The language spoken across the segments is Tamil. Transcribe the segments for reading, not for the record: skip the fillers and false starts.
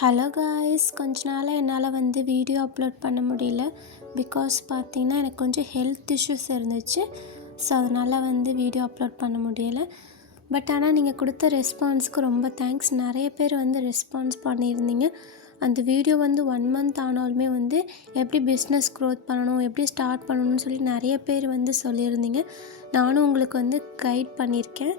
ஹலோ காய்ஸ், கொஞ்ச நாளாக என்னால் வீடியோ அப்லோட் பண்ண முடியல. பிகாஸ் பார்த்தீங்கன்னா எனக்கு கொஞ்சம் ஹெல்த் இஷ்யூஸ் இருந்துச்சு. ஸோ அதனால் வீடியோ அப்லோட் பண்ண முடியலை. பட் ஆனால் நீங்கள் கொடுத்த ரெஸ்பான்ஸுக்கு ரொம்ப தேங்க்ஸ். நிறைய பேர் ரெஸ்பான்ஸ் பண்ணியிருந்தீங்க. அந்த வீடியோ 1 மந்த் ஆனாலுமே எப்படி பிஸ்னஸ் க்ரோத் பண்ணணும், எப்படி ஸ்டார்ட் பண்ணணும்னு சொல்லி நிறைய பேர் சொல்லியிருந்தீங்க. நானும் உங்களுக்கு கைட் பண்ணியிருக்கேன்.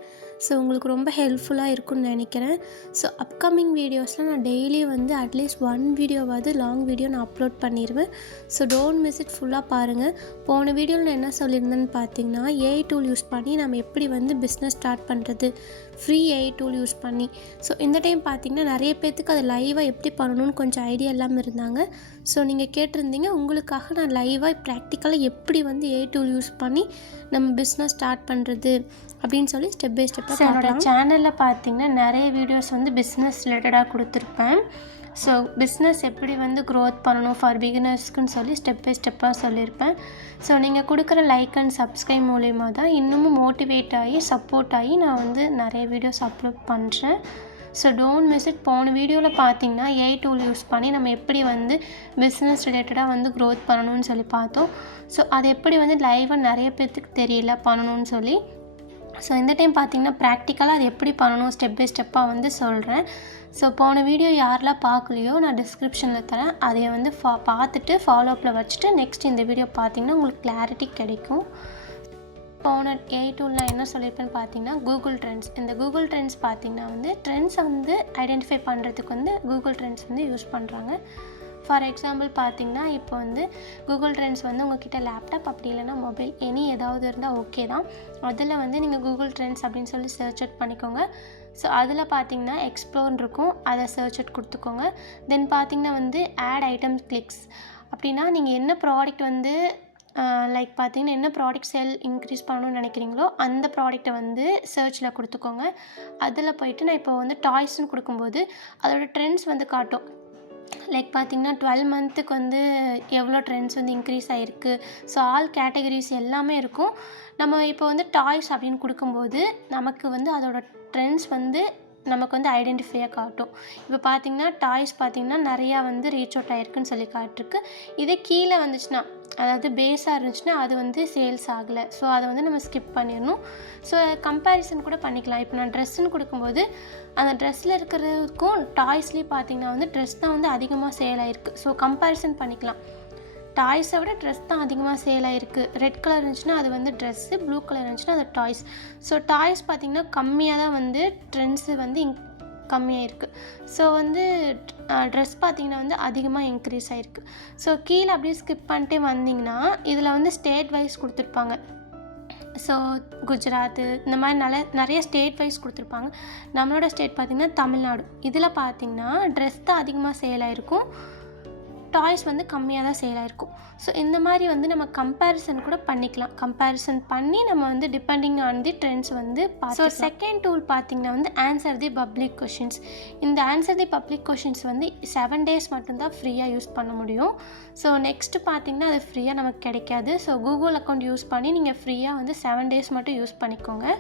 ஸோ உங்களுக்கு ரொம்ப ஹெல்ப்ஃபுல்லாக இருக்கும்னு நினைக்கிறேன். ஸோ அப்கமிங் வீடியோஸில் நான் டெய்லி அட்லீஸ்ட் 1 வீடியோவாவது லாங் வீடியோ நான் அப்லோட் பண்ணிடுவேன். ஸோ டோன்ட் மிஸ் இட், ஃபுல்லாக பாருங்கள். போன வீடியோவில் நான் என்ன சொல்லியிருந்தேன்னு பார்த்தீங்கன்னா, ஏஐ டூல் யூஸ் பண்ணி நம்ம எப்படி பிஸ்னஸ் ஸ்டார்ட் பண்ணுறது, ஃப்ரீ ஏஐ டூல் யூஸ் பண்ணி. ஸோ இந்த டைம் பார்த்தீங்கன்னா நிறைய பேர்த்துக்கு அது லைவாக எப்படி பண்ணணும்னு கொஞ்சம் ஐடியா இல்லாமல் இருந்தாங்க. ஸோ நீங்கள் கேட்டிருந்தீங்க, உங்களுக்காக நான் லைவாக ப்ராக்டிக்கலாக எப்படி ஏஐ டூல் யூஸ் பண்ணி நம்ம பிஸ்னஸ் ஸ்டார்ட் பண்ணுறது அப்படின்னு சொல்லி ஸ்டெப் பை ஸ்டெப்பாக என்னோட சேனலில் பார்த்தீங்கன்னா நிறைய வீடியோஸ் பிஸ்னஸ் ரிலேட்டடாக கொடுத்துருப்பேன். ஸோ பிஸ்னஸ் எப்படி க்ரோத் பண்ணணும் ஃபார் பிகினர்ஸ்க்குன்னு சொல்லி ஸ்டெப் பை ஸ்டெப்பாக சொல்லியிருப்பேன். ஸோ நீங்கள் கொடுக்குற லைக் அண்ட் சப்ஸ்கிரைப் மூலிமா தான் இன்னமும் மோட்டிவேட் ஆகி சப்போர்ட் ஆகி நான் நிறைய வீடியோஸ் அப்லோட் பண்ணுறேன். So don't miss it. போன வீடியோவில் பார்த்தீங்கன்னா ஏஐ டூல் யூஸ் பண்ணி நம்ம எப்படி பிஸ்னஸ் ரிலேட்டடாக க்ரோத் பண்ணணும்னு சொல்லி பார்த்தோம். ஸோ அது எப்படி லைவாக நிறைய பேர்த்துக்கு தெரியல பண்ணணும்னு சொல்லி. ஸோ இந்த டைம் பார்த்தீங்கன்னா ப்ராக்டிக்கலாக அது எப்படி பண்ணணும் ஸ்டெப் பை ஸ்டெப்பாக சொல்கிறேன். ஸோ போன வீடியோ யாரெல்லாம் பார்க்கலையோ நான் டிஸ்கிரிப்ஷனில் தரேன். அதை பார்த்துட்டு ஃபாலோ அப்பில் வச்சுட்டு நெக்ஸ்ட் இந்த வீடியோ பார்த்தீங்கன்னா உங்களுக்கு கிளாரிட்டி கிடைக்கும். போன ஏஐ டூல் நான் என்ன சொல்லியிருப்பேன்னு பார்த்தீங்கன்னா, கூகுள் ட்ரெண்ட்ஸ். இந்த கூகுள் ட்ரெண்ட்ஸ் பார்த்தீங்கன்னா ட்ரெண்ட்ஸை ஐடென்டிஃபை பண்ணுறதுக்கு கூகுள் ட்ரெண்ட்ஸ் யூஸ் பண்ணுறாங்க. ஃபார் எக்ஸாம்பிள் பார்த்தீங்கன்னா, இப்போ கூகுள் ட்ரெண்ட்ஸ் உங்கள்கிட்ட லேப்டாப் அப்படி இல்லைனா மொபைல் ஏதாவது இருந்தால் ஓகே தான். அதில் நீங்கள் கூகுள் ட்ரெண்ட்ஸ் அப்படின்னு சொல்லி சர்ச் அவுட் பண்ணிக்கோங்க. ஸோ அதில் பார்த்தீங்கன்னா எக்ஸ்ப்ளோர்னு இருக்கும், அதை சர்ச் அவுட் கொடுத்துக்கோங்க. தென் பார்த்தீங்கன்னா ஆட் ஐட்டம்ஸ் கிளிக்ஸ். அப்படின்னா நீங்கள் என்ன ப்ராடக்ட் லைக் பார்த்தீங்கன்னா என்ன ப்ராடக்ட் சேல் இன்க்ரீஸ் பண்ணணும்னு நினைக்கிறீங்களோ அந்த ப்ராடக்ட்டை சர்ச்சில் கொடுத்துக்கோங்க. அதில் போய்ட்டு நான் இப்போ டாய்ஸ்ன்னு கொடுக்கும்போது அதோட ட்ரெண்ட்ஸ் காட்டும். லைக் பார்த்தீங்கன்னா 12 மந்த்துக்கு எவ்வளோ ட்ரெண்ட்ஸ் இன்க்ரீஸ் ஆகிருக்கு. ஸோ ஆல் கேட்டகரிஸ் எல்லாமே இருக்கும். நம்ம இப்போ டாய்ஸ் அப்படின்னு கொடுக்கும்போது நமக்கு அதோட ட்ரெண்ட்ஸ் நமக்கு ஐடென்டிஃபையாக காட்டும். இப்போ பார்த்தீங்கன்னா டாய்ஸ் பார்த்தீங்கன்னா நிறையா ரீச் அவுட் ஆகிருக்குன்னு சொல்லி காட்டிருக்கு. இதே கீழே வந்துச்சுன்னா, அதாவது பேஸாக இருந்துச்சுன்னா அது சேல்ஸ் ஆகலை. ஸோ அதை நம்ம ஸ்கிப் பண்ணிடணும். ஸோ கம்பேரிசன் கூட பண்ணிக்கலாம். இப்போ நான் ட்ரெஸ்ஸுன்னு கொடுக்கும்போது அந்த ட்ரெஸ்ஸில் இருக்கிறதுக்கும் டாய்ஸ்லேயும் பார்த்தீங்கன்னா ட்ரெஸ் தான் அதிகமாக சேல் ஆகிருக்கு. ஸோ கம்பேரிசன் பண்ணிக்கலாம். டாய்ஸை விட ட்ரெஸ் தான் அதிகமாக சேல் ஆகிருக்கு. ரெட் கலர் இருந்துச்சுன்னா அது ட்ரெஸ்ஸு, ப்ளூ கலர் இருந்துச்சுன்னா அது டாய்ஸ். ஸோ டாய்ஸ் பார்த்திங்கன்னா கம்மியாக தான் ட்ரெண்ட்ஸு கம்மியாக இருக்குது. ஸோ ட்ரெஸ் பார்த்திங்கன்னா அதிகமாக இன்க்ரீஸ் ஆகிருக்கு. ஸோ கீழே அப்படியே ஸ்கிப் பண்ணிட்டே வந்திங்கன்னா இதில் ஸ்டேட் வைஸ் கொடுத்துருப்பாங்க. ஸோ குஜராத்து இந்த மாதிரி நிறைய ஸ்டேட் வைஸ் கொடுத்துருப்பாங்க. நம்மளோட ஸ்டேட் பார்த்திங்கன்னா தமிழ்நாடு. இதில் பார்த்திங்கன்னா ட்ரெஸ் தான் அதிகமாக சேல் ஆகிருக்கும், டாய்ஸ் கம்மியாக தான் சேல் ஆகிருக்கும். ஸோ இந்த மாதிரி நம்ம கம்பேரிசன் கூட பண்ணிக்கலாம். கம்பேரிசன் பண்ணி நம்ம depending on the trends so second tool பார்த்திங்கன்னா ஆன்சர் தி பப்ளிக் கொஷின்ஸ். இந்த answer the public questions 7 days மட்டும்தான் ஃப்ரீயாக யூஸ் பண்ண முடியும். ஸோ நெக்ஸ்ட்டு பார்த்திங்கன்னா அது ஃப்ரீயாக நமக்கு கிடைக்காது. ஸோ கூகுள் அக்கௌண்ட் யூஸ் பண்ணி நீங்கள் ஃப்ரீயாக 7 days மட்டும் யூஸ் பண்ணிக்கோங்க.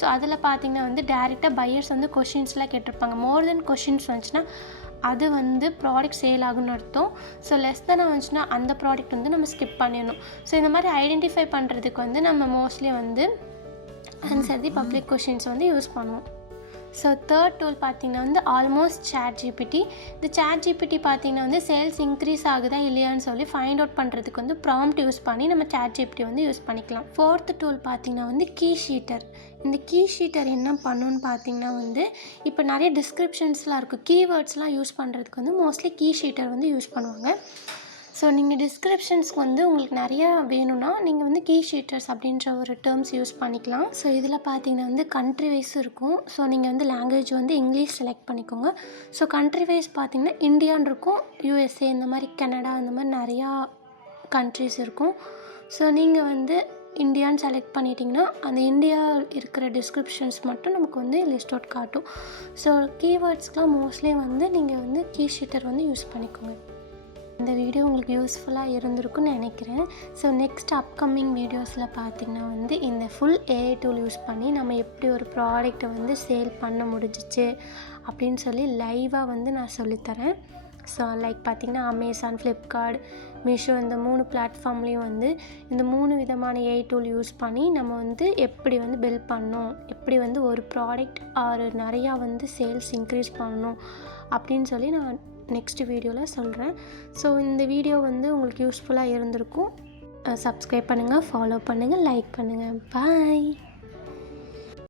ஸோ அதில் பார்த்திங்கன்னா டேரெக்டாக பையர்ஸ் கொஷின்ஸ்லாம் கேட்டிருப்பாங்க. மோர் தென் கொஷின்ஸ் வந்துச்சுன்னா அது ப்ராடக்ட் சேல் ஆகுன்னு அர்த்தம். ஸோ லெஸ் தானே வந்துச்சுன்னா அந்த ப்ராடக்ட் நம்ம ஸ்கிப் பண்ணிடணும். ஸோ இந்த மாதிரி ஐடென்டிஃபை பண்ணுறதுக்கு நம்ம mostly answer the public questions use பண்ணுவோம். ஸோ தேர்ட் டூல் பார்த்திங்கன்னா ஆல்மோஸ்ட் சாட் ஜிபிடி. இந்த சாட் ஜிபிடி பார்த்திங்கன்னா சேல்ஸ் இன்க்ரீஸ் ஆகுதா இல்லையான்னு சொல்லி ஃபைண்ட் அவுட் பண்ணுறதுக்கு ப்ராம்ப்ட் யூஸ் பண்ணி நம்ம சாட் ஜிபிடி யூஸ் பண்ணிக்கலாம். ஃபோர்த் டூல் பார்த்திங்கன்னா கீ ஷீட்டர். இந்த கீ ஷீட்டர் என்ன பண்ணுன்னு பார்த்தீங்கன்னா இப்போ நிறைய டிஸ்கிரிப்ஷன்ஸ்லாம் இருக்குது. கீவேர்ட்ஸ்லாம் யூஸ் பண்ணுறதுக்கு மோஸ்ட்லி கீ ஷீட்டர் யூஸ் பண்ணுவாங்க. ஸோ நீங்கள் டிஸ்கிரிப்ஷன்ஸ்க்கு உங்களுக்கு நிறையா வேணும்னா நீங்கள் கீ ஷீட்டர்ஸ் அப்படின்ற ஒரு டேர்ம்ஸ் யூஸ் பண்ணிக்கலாம். ஸோ இதில் பார்த்தீங்கன்னா கண்ட்ரி வைஸ் இருக்கும். ஸோ நீங்கள் லாங்குவேஜ் இங்கிலீஷ் செலக்ட் பண்ணிக்கோங்க. ஸோ கண்ட்ரி வைஸ் பார்த்தீங்கன்னா இந்தியான்னு இருக்கும், யூஎஸ்ஏ இந்த மாதிரி கனடா இந்த மாதிரி நிறையா கண்ட்ரிஸ் இருக்கும். ஸோ நீங்கள் இந்தியான்னு செலக்ட் பண்ணிட்டீங்கன்னா அந்த இந்தியா இருக்கிற டிஸ்கிரிப்ஷன்ஸ் மட்டும் நமக்கு லிஸ்ட் அவுட் காட்டும். ஸோ கீவேர்ட்ஸ்க்கெலாம் மோஸ்ட்லி நீங்கள் கீ ஷீட்டர் யூஸ் பண்ணிக்கோங்க. இந்த வீடியோ உங்களுக்கு யூஸ்ஃபுல்லாக இருந்திருக்குன்னு நினைக்கிறேன். ஸோ நெக்ஸ்ட் அப்கமிங் வீடியோஸில் பார்த்திங்கன்னா வந்து இந்த ஃபுல் ஏஐ டூல் யூஸ் பண்ணி நம்ம எப்படி ஒரு ப்ராடக்ட்டை வந்து சேல் பண்ண முடிஞ்சிச்சு அப்படின்னு சொல்லி லைவாக வந்து நான் சொல்லித்தரேன். ஸோ லைக் பார்த்திங்கன்னா அமேசான், ஃப்ளிப்கார்ட், மீஷோ இந்த 3 பிளாட்ஃபார்ம்லேயும் வந்து இந்த 3 விதமான ஏஐ டூல் யூஸ் பண்ணி நம்ம வந்து எப்படி வந்து பில்ட் பண்ணணும், எப்படி வந்து ஒரு ப்ராடக்ட் ஆர் நிறையா வந்து சேல்ஸ் இன்க்ரீஸ் பண்ணணும் அப்படின்னு சொல்லி நான் நெக்ஸ்ட் வீடியோவில் சொல்கிறேன். ஸோ இந்த வீடியோ வந்து உங்களுக்கு யூஸ்ஃபுல்லாக இருந்திருக்கும். சப்ஸ்கிரைப் பண்ணுங்கள், ஃபாலோ பண்ணுங்கள், லைக் பண்ணுங்கள். பாய்.